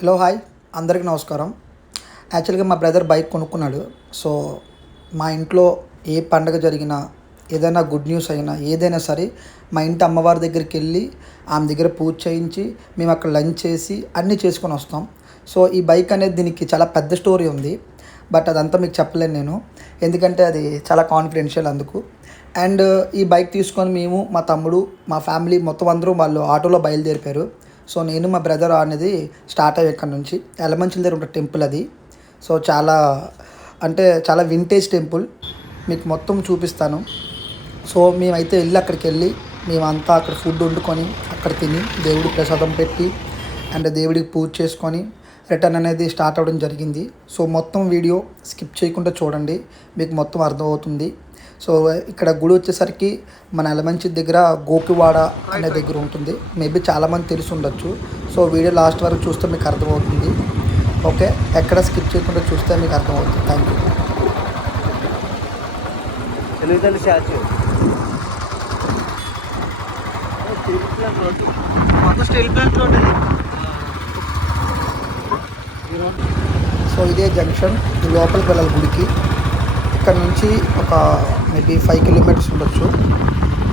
Hello hi అందరికీ నమస్కారం. యాక్చువల్గా మా బ్రదర్ బైక్ కొనుక్కున్నాడు. సో మా ఇంట్లో ఏ పండగ జరిగినా ఏదైనా గుడ్ న్యూస్ అయినా ఏదైనా సరే మా ఇంటి అమ్మవారి దగ్గరికి వెళ్ళి ఆమె దగ్గర పూజ చేయించి మేము అక్కడ లంచ్ చేసి అన్నీ చేసుకొని వస్తాం. సో ఈ బైక్ అనేది దీనికి చాలా పెద్ద స్టోరీ ఉంది. బట్ అదంతా మీకు చెప్పలేను నేను. ఎందుకంటే అది చాలా కాన్ఫిడెన్షియల్ అందుకు. అండ్ ఈ బైక్ తీసుకొని మేము మా తమ్ముడు మా ఫ్యామిలీ మొత్తం అందరూ వాళ్ళు ఆటోలో బయలుదేరిపారు సో నేను మా బ్రదర్ అనేది స్టార్ట్ అయ్యి ఇక్కడ నుంచి ఎలమంచిల దగ్గర ఉన్న టెంపుల్ అది. సో చాలా అంటే చాలా వింటేజ్ టెంపుల్ మీకు మొత్తం చూపిస్తాను. సో మేమైతే వెళ్ళి అక్కడికి వెళ్ళి మేమంతా అక్కడ ఫుడ్ వండుకొని అక్కడ తిని దేవుడి ప్రసాదం పెట్టి అండ్ దేవుడికి పూజ చేసుకొని రిటర్న్ అనేది స్టార్ట్ అవ్వడం జరిగింది. సో మొత్తం వీడియో స్కిప్ చేయకుండా చూడండి. మీకు మొత్తం అర్థమవుతుంది. సో ఇక్కడ గుడి వచ్చేసరికి మన ఎలమంచి దగ్గర గోపివాడ అనే దగ్గర ఉంటుంది. మేబీ చాలామంది తెలిసి ఉండొచ్చు. సో వీడియో లాస్ట్ వరకు చూస్తే మీకు అర్థమవుతుంది. ఓకే? ఎక్కడ స్కిప్ చేయకుండా చూస్తే మీకు అర్థమవుతుంది. థ్యాంక్ యూ తెలుగుతల్లి స్టాచ్యూ మొత్తం స్టీల్ ప్లాంట్ సో ఇదే జంక్షన్. లోపలికి వెళ్ళాలి గుడికి. ఇక్కడ నుంచి ఒక మేబీ ఫైవ్ కిలోమీటర్స్ ఉండొచ్చు.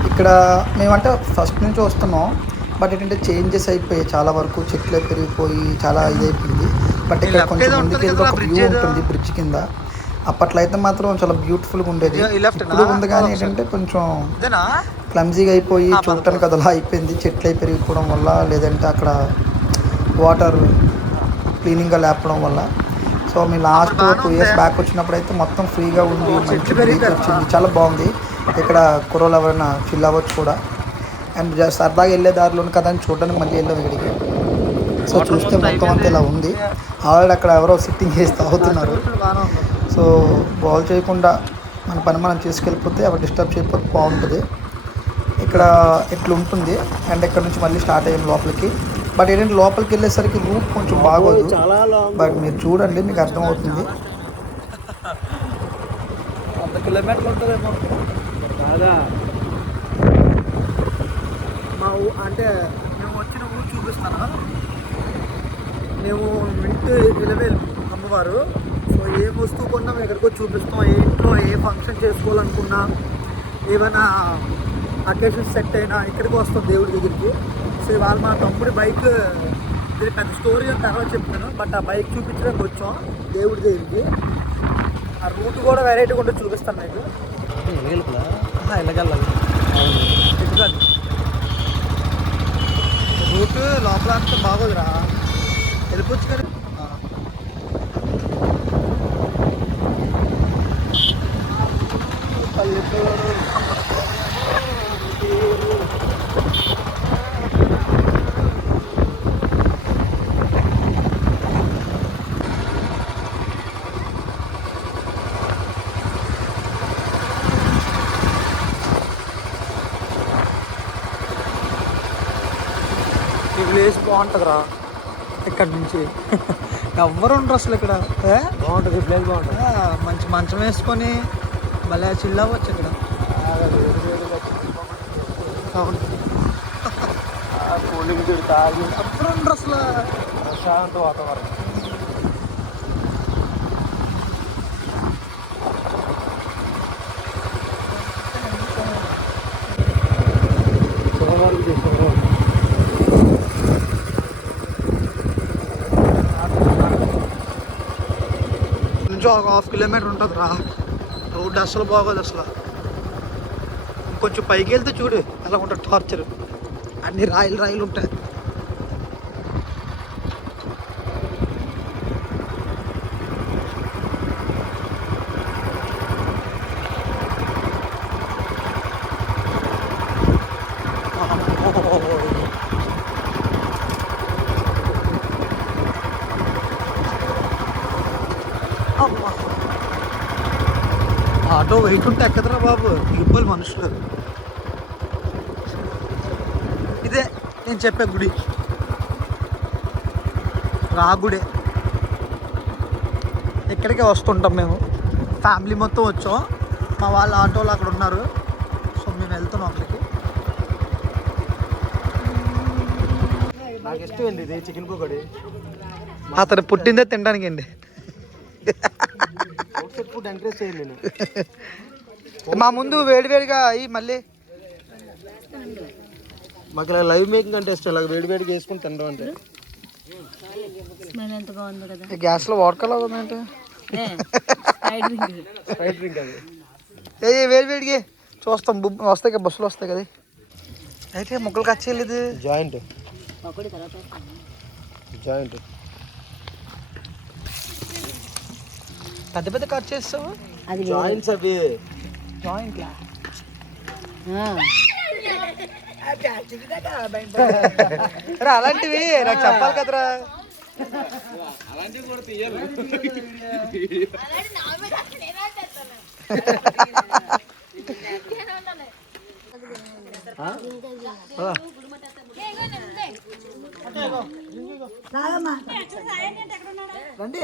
ఇక్కడ మేమంటే ఫస్ట్ నుంచి వస్తున్నాం. బట్ ఏంటంటే చేంజెస్ అయిపోయి చాలా వరకు. చెట్లు పెరిగిపోయి చాలా ఇదైపోయింది. బట్ ఇక్కడ కొంచెం ముందుకు ఒక వ్యూ? ఉంటుంది బ్రిడ్జ్ కింద. అప్పట్లో అయితే మాత్రం చాలా బ్యూటిఫుల్గా ఉండేది? ఇప్పుడు ఉంది కానీ ఏంటంటే కొంచెం క్లమ్జీగా అయిపోయి చూడటానికి అదలా అయిపోయింది. చెట్లు పెరిగిపోవడం వల్ల లేదంటే అక్కడ వాటర్ క్లీనింగ్గా లేపడం వల్ల. సో మీ లాస్ట్ టూ ఇయర్స్ ఉంది. బ్యాక్ వచ్చినప్పుడు అయితే మొత్తం ఫ్రీగా మంచి పెరిగాయి. వచ్చింది. చాలా బాగుంది. ఇక్కడ కుర్రోలు ఎవరైనా ఫిల్ అవ్వచ్చు కూడా. అండ్ సరదాగా వెళ్ళే దారిలో కదా అని చూడడానికి మళ్ళీ వెళ్ళాం ఇక్కడికి. సో చూస్తే మొత్తం అంతా ఇలా ఉంది. ఆల్రెడీ అక్కడ ఎవరో సిట్టింగ్ చేసి తాగుతున్నారు. ఉంది. సో బాల్ చేయకుండా మన పని మనం చేసుకెళ్ళిపోతే అవి డిస్టర్బ్ చేయకపోతే బాగుంటుంది. ఇక్కడ ఇట్లా ఉంటుంది అండ్ ఇక్కడ నుంచి మళ్ళీ స్టార్ట్ అయ్యాం లోపలికి. బట్ ఏంటంటే లోపలికి వెళ్ళేసరికి రూట్ కొంచెం బాగోదు. బట్ మీరు చూడండి మీకు అర్థమవుతుంది. కిలోమీటర్లు ఉంటుందేమో. కాదా? మా ఊ అంటే మేము వచ్చిన ఊరు చూపిస్తాను? మేము మింట్ ఇలవేల్ అమ్మవారు. సో ఏ వస్తువు కొన్నా మేము ఎక్కడికో చూపిస్తాం. ఏ ఇంట్లో ఏ ఫంక్షన్ చేసుకోవాలనుకున్నా ఏమైనా అకేషన్స్ సెట్ అయినా ఇక్కడికి వస్తాం దేవుడి దగ్గరికి. సో ఇవాళ మా తమ్ముడి బైక్ ఇది పెద్ద స్టోరీ అని తర్వాత చెప్తాను బట్ ఆ బైక్ చూపించడానికి వచ్చాం దేవుడి దగ్గరికి. ఆ రూట్ కూడా వెరైటీగా ఉంటే చూపిస్తాను మీకు. కాదు రూట్ లోపల అంతా బాగోదురా. వెళ్ళిపోవచ్చు కానీ ఈ ప్లేస్ బాగుంటుందిరా. ఇక్కడ నుంచి. ఎవ్వరు ఉండరు అసలు ఇక్కడ? బాగుంటుంది ప్లేస్ బాగుంటుంది. మంచి మంచం వేసుకొని భలే చిల్ అవ్వచ్చు ఇక్కడ. అవును. కూలింగ్ ఉండరు అసలు? ప్రశాంత వాతావరణం శుభవారం చేసేవారు నుంచి ఒక హాఫ్ కిలోమీటర్ ఉంటుంది రా. రోడ్డు అసలు బాగోదు అసలు. కొంచెం పైకి వెళ్తే చూడు ఎలా ఉంటుంది టార్చర్. అన్ని రాయిలు రాయిలు ఉంటాయి అమ్మా ఆటో వెయిట్ ఉంటే ఎక్కదరా బాబు? దిగిపోయి మనుషులు. ఇదే నేను చెప్పే గుడి. రా గుడే. ఇక్కడికే వస్తుంటాం మేము? ఫ్యామిలీ మొత్తం వచ్చాం. మా వాళ్ళ ఆటోలు అక్కడ ఉన్నారు. సో మేము వెళ్తున్నాం అక్కడికి. నాకు ఇష్టం ఇది చికెన్ పకోడీ. అతను పుట్టిందే తినడానికి అండి ఎంకరేజ్ నేను. మా ముందు వేడివేడిగా అయ్యి మళ్ళీ. మాకు ఇలా లైవ్ మేకింగ్ అంటే ఇష్టం ఇలా వేడి వేడిగా వేసుకుని తినడం అంటే. స్మెల్ ఎంత బాగుందో కదా. గ్యాస్లో వాటర్ కలర్ ఉందంటే. ఏ, స్ప్రైట్ డ్రింక్. స్ప్రైట్ డ్రింక్ అది. ఏ వేడి వేడిగా చూస్తాం బు- వస్తాయి కదా బస్సులు వస్తాయి కదా. అయితే ముక్కలు చేయలేదు. జాయింట్. జాయింట్ పెద్ద పెద్ద కట్ చేస్తావు? అది జాయింట్స్ అవి. అలాంటివి. నాకు చెప్పాలి కదరా. ఆయన పోయి. రండి,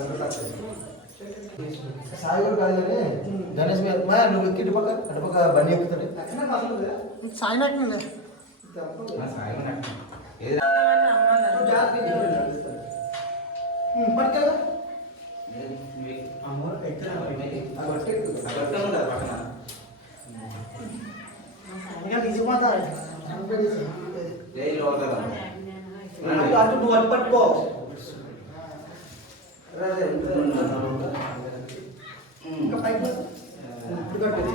రండి, ఫాస్ట్ రండి. సాయి కూడా కాదు కానీ గణేష్ మీద మా నువ్వు ఎక్కి ఇటు పక్క అటు పక్క బండి ఎక్కుతాడు సాయి నాకు పట్టుకెళ్ళా అటు నువ్వు అటు పట్టుకో ఇంకా పైకి ఇప్పుడు కట్టేది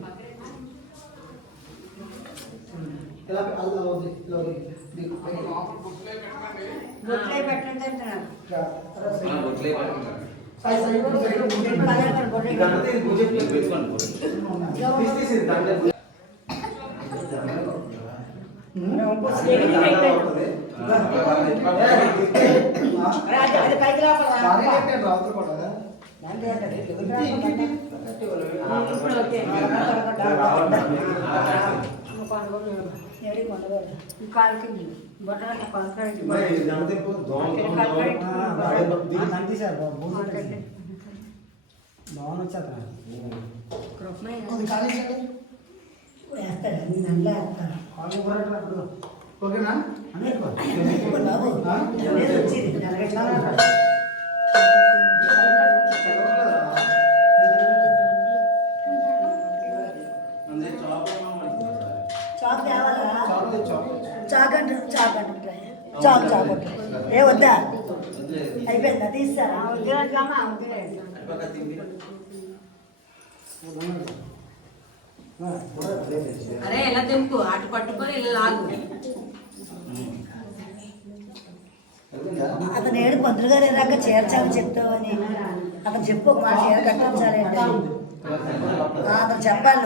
పె- అలా వద్దు, ఇలా వద్దు. దిగు. రా, రా, సైడ్. సాయి, సాయి, ఇటు సైడ్, ముందు పెట్టు. ఇది అంటే ఇది భుజం పెట్టు. తీసి, తీసి, దాంట్లో ಎಡಿ ಕೊಂಡೋಗ ಕಾಲ್ ಕಿಂಜಿ ಬಟರ ಕಾಲ್ ಕಿಂಜಿ मैं एग्ज़ाम पे दो दो हाँ शांति सर बहुत बहुत अच्छा था क्रॉप में और कॉलेज से ऐसा நல்லா இருக்கா காலேஜ் வரட்டா அப்படி ஓகேனா அனேட் பா நான் நான் நான் நான் చాకు చాకు ఏ వద్దా? అయిపోయిందా? తీస్తారా అరే ఎలా తెంపు? అటు పట్టుకొని ఇలా లాగు. అతను ఏడు పంతులు గారు ఎలాగ చేర్చాలని చెప్తావని. అతను చెప్పు ఒక మాట చీర ఆ, అతను చెప్పాలి.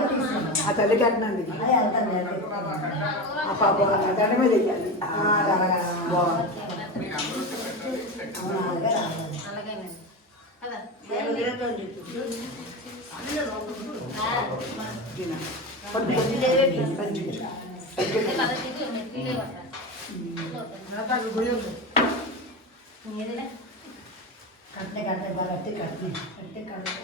ఆ తల్లి కట్టినండి అది వెళ్తాను, బ్యాగు. ఆ పాప దండ మీద వెయ్యాలి ఆ, అలాగా. బాగుంది అవునా, అలాగే రావాలి. అలాగేనండి కదా బ్యాగు తిరుగుతోంది. కట్టే కట్టే బాగా కట్టి కట్టి కట్టి కడితే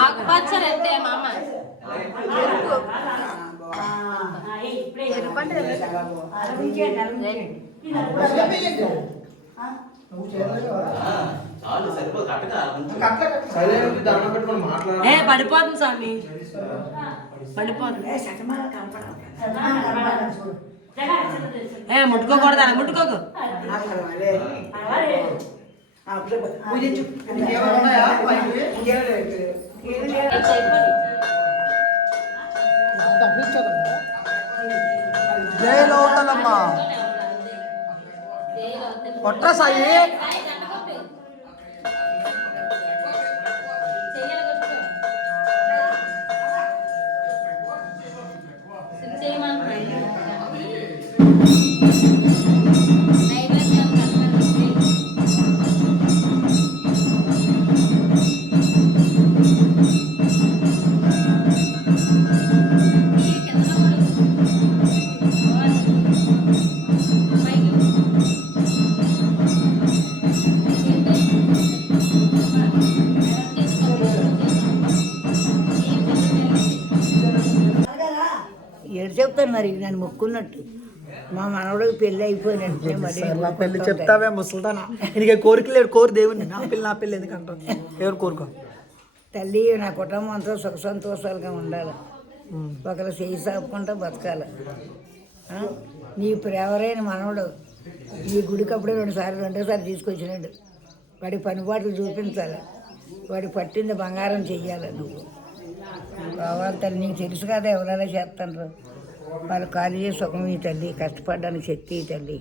ఆకుపచ్చ రెడ్డే మా అమ్మ సైలెంట్ దండం పెట్టుకొని మాట్లాడాలి ఏ పడిపోతుంది స్వామి. పడిపోతుంది. ఏ ముట్టుకోకూడదు అలా ముట్టుకోకు పూజించు ఇంకేమైనా ఉన్నాయా పైకి? జై లోటలమ్మ కొట్ర సాయి ఏడు చెప్తాను మరి నేను మొక్కున్నట్టు. మా మనవడికి పెళ్ళి అయిపోయినట్టు మరి నా పెళ్ళి చెప్తావే ముసల్దానా? నీకు కోరిక లేడు కోరు దేవుని నా పెళ్ళి నా పెళ్ళి ఎందుకంటావు ఎవరు కోరుకో? తల్లి నా కుటుంబం అంతా సుఖ సంతోషాలుగా ఉండాలి. ఒకరు చేయి సాపుకుంటూ బతకాలి? నీ ప్రేమరైన మనవడు ఈ గుడికి అప్పుడే రెండు సార్లు రెండోసారి తీసుకొచ్చినాడు. వాడి పనిపాట్లు చూపించాలి. వాడి పట్టింది బంగారం చెయ్యాలి నువ్వు. కావాలి తల్లి నీకు తెలుసు కదా ఎవరైనా చేస్తాను వాళ్ళు ఖాళీ చేసి సుఖం ఈ తల్లి కష్టపడ్డానికి శక్తి ఈ తల్లి.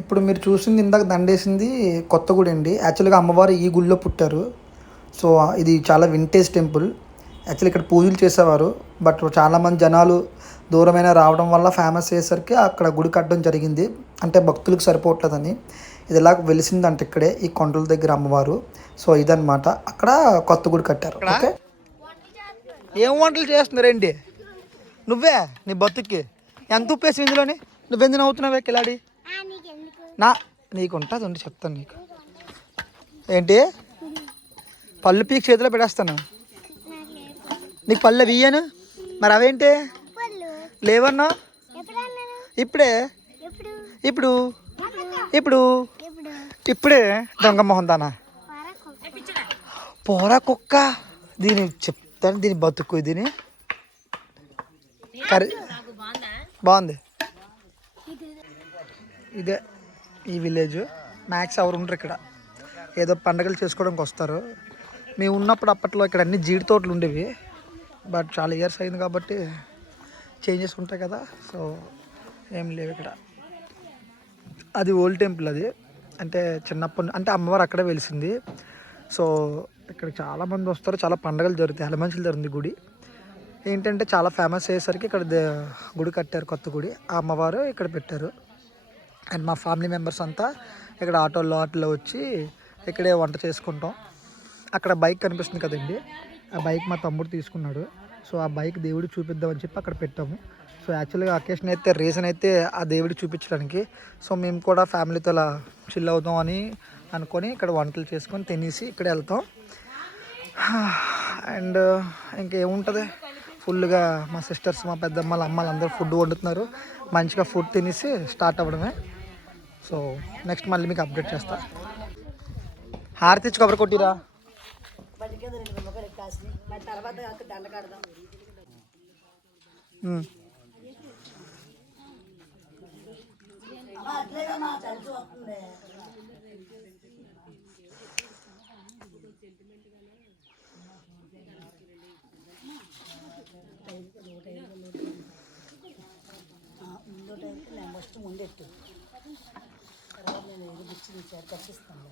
ఇప్పుడు మీరు చూసింది ఇందాక దండేసింది కొత్త గుడి అండి. యాక్చువల్గా అమ్మవారు ఈ గుడిలో పుట్టారు. సో ఇది చాలా వింటేజ్ టెంపుల్. యాక్చువల్లీ ఇక్కడ పూజలు చేసేవారు. బట్ చాలామంది జనాలు దూరమైన రావడం వల్ల ఫేమస్ అయ్యేసరికి అక్కడ గుడి కట్టడం జరిగింది. అంటే భక్తులకు సరిపోవట్లేదని. ఇది ఇలా వెలిసిందంట ఇక్కడే ఈ కొండల దగ్గర అమ్మవారు. సో ఇదన్నమాట. అక్కడ కొత్త గుడి కట్టారు. ఓకే? ఏం వంటలు చేస్తున్నారండి నువ్వే నీ బతుక్కి. ఎంత ఉప్పేసి ఇందులోని నువ్వెందుకు నవ్వుతున్నావే కిలాడి? నా నీకు ఉంటుంది ఉండి చెప్తాను నీకు. ఏంటి? పళ్ళు పీక్ చేతిలో పెట్టేస్తాను. నీకు పళ్ళు వీయను మరి అవేంటి? లేవన్నా? ఇప్పుడే? ఇప్పుడు? ఇప్పుడు? ఇప్పుడే దొంగ మొహం దానా పోరా కుక్క. దీని చెప్తాను. దీని బతుకు దీని కర్రీ. బాగుంది. ఇదే ఈ విలేజ్. మ్యాక్స్ ఎవరు ఉండరు ఇక్కడ. ఏదో పండగలు చేసుకోవడానికి వస్తారు. మేము ఉన్నప్పుడు అప్పట్లో ఇక్కడ అన్ని జీడి తోటలు ఉండేవి. బట్ చాలా ఇయర్స్ అయింది కాబట్టి చేంజెస్ ఉంటాయి కదా. సో ఏం లేవు ఇక్కడ. అది ఓల్డ్ టెంపుల్ అది. అంటే చిన్నప్పటి అంటే అమ్మవారు అక్కడే వెలిసింది. సో ఇక్కడ చాలా మంది వస్తారు. చాలా పండగలు జరుగుతాయి. హలమంచులు జరుగుతుంది గుడి. ఏంటంటే చాలా ఫేమస్ అయ్యేసరికి ఇక్కడ దే- గుడి కట్టారు కొత్త గుడి. ఆ అమ్మవారు ఇక్కడ పెట్టారు. అండ్ మా ఫ్యామిలీ మెంబర్స్ అంతా ఇక్కడ ఆటోల్లో ఆటోలో వచ్చి ఇక్కడే వంట చేసుకుంటాం. అక్కడ బైక్ కనిపిస్తుంది కదండి. ఆ బైక్ మా తమ్ముడు తీసుకున్నాడు. సో ఆ బైక్ దేవుడు చూపిద్దామని చెప్పి అక్కడ పెట్టాము. సో యాక్చువల్గా అకేషన్ అయితే రీజన్ అయితే ఆ దేవుడి చూపించడానికి. సో మేము కూడా ఫ్యామిలీతో అలా చిల్ అవుదాం అని అనుకొని ఇక్కడ వంటలు చేసుకొని తినేసి ఇక్కడ వెళ్తాం. అండ్ ఇంకేముంటుంది? ఫుల్గా మా సిస్టర్స్ మా పెద్దమ్మలు అమ్మలు అందరూ ఫుడ్ వండుతున్నారు. మంచిగా ఫుడ్ తినేసి స్టార్ట్ అవ్వడమే. సో నెక్స్ట్ మళ్ళీ మీకు అప్డేట్ చేస్తా. హారతి ఇచ్చి కొబ్బరి కొట్టిరా? తర్వాత దండ కడదాం ఉమ్. ఫస్ట్ ముందెట్టు తర్వాత నేను ఇది బుచ్చి కట్టిస్తాను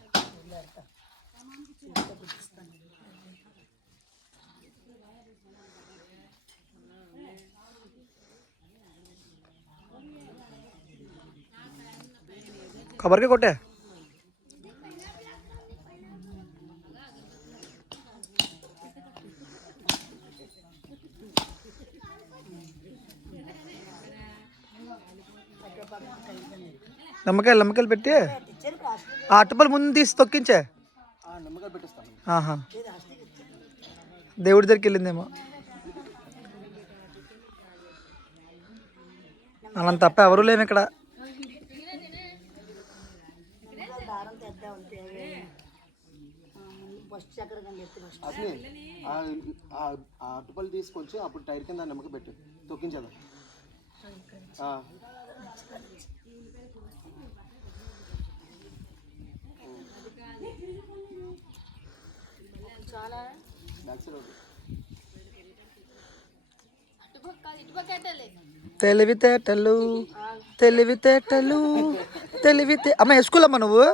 కొబ్బరికి నిమ్మకాయలు నిమ్మకాయలు పెట్టి? ఆ అట్టుపల్లి ముందు తీసి తొక్కించే? ఆహా. దేవుడి దగ్గరికి వెళ్ళిందేమో. అలా తప్ప ఎవరు లేము ఇక్కడ. దారం తెద్దాం అంటే ఫస్ట్ చక్కెర కండి ఎత్తి ఫస్ట్ అసలు ఆ అట్టుపల్లి తీసుకొచ్చి అప్పుడు టైర్ కింద నిమ్మకాయ పెట్టు. తొక్కించేద్దాం ఆ. బ్యాక్ సైడ్ ఒకటి. తెలివితేటలు తెలివితేటలు తెలివితే అమ్మ ఏ స్కూల్ అమ్మ నువ్వు?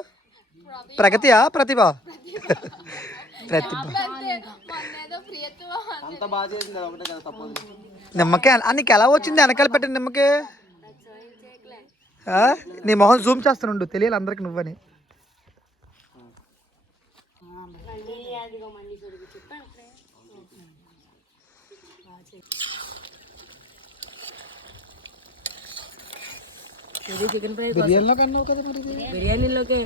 ప్రగతియా? ప్రతిభ? ప్రతిభ. నిమ్మకాయ ఆ, నీకు ఎలా వచ్చింది? వెనకాల పెట్టిన నిమ్మకాయ? ఆ? నీ మొహం జూమ్ చేస్తుండు తెలియాలి అందరికి నువ్వని ఇది చికెన్ ఫ్రై బిర్యానీలో కన్నావు కదా మరి. బిర్యానీలోకి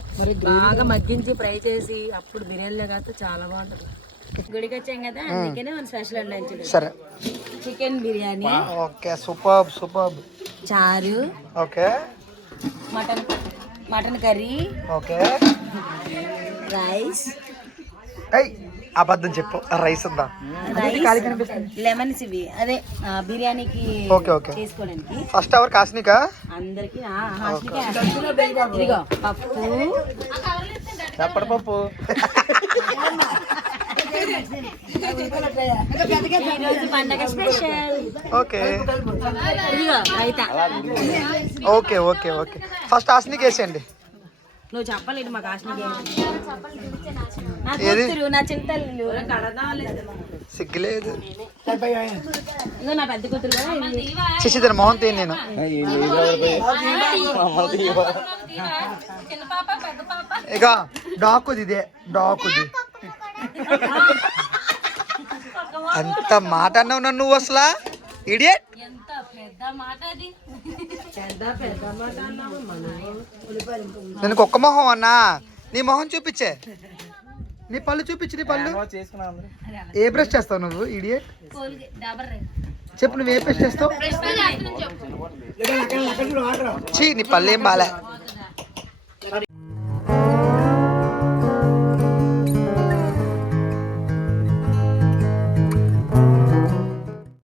బాగా మగ్గించి ఫ్రై చేసి అప్పుడు బిర్యానీలో కాస్త చాలా బాగుంటుంది. గుడికి వచ్చాం కదా అందుకనే మన స్పెషల్ లంచ్ సరే. Chicken biryani. Okay super super. చారు. Okay. Mutton mutton curry. Okay. Rice. అబద్ధం చెప్పు. రైస్ ఉందా? లెమన్స్ ఇవి. అదే బిర్యానీకి ఓకే ఓకే. చేసుకోవడానికి. ఫస్ట్ అవర్ కాస్నికా అందరికి పప్పు. చెప్పడు పప్పు. Okay. Okay okay okay. First ఆస్నికి వేసేయండి నువ్వు చెప్పలేదు మా కాశ్మీర్ నా చింతలు సిగ్గులేదు. నా పెద్ద కూతురు కదా ఇది. శశి తన మొహం తీయను నేను. ఇక డాకుది ఇదే డాకుది అంత మాట అన్నావు నన్ను నువ్వు అసలు? ఇడియట్ నేను కుక్క మొహం అన్నా. నీ మొహం చూపించే. నీ పళ్ళు చూపించు నీ పళ్ళు. ఏ బ్రష్ చేస్తావు నువ్వు ఇడియట్? చెప్పు నువ్వు ఏ బ్రష్ చేస్తావు? చీ నీ పళ్ళు ఏం బాలే.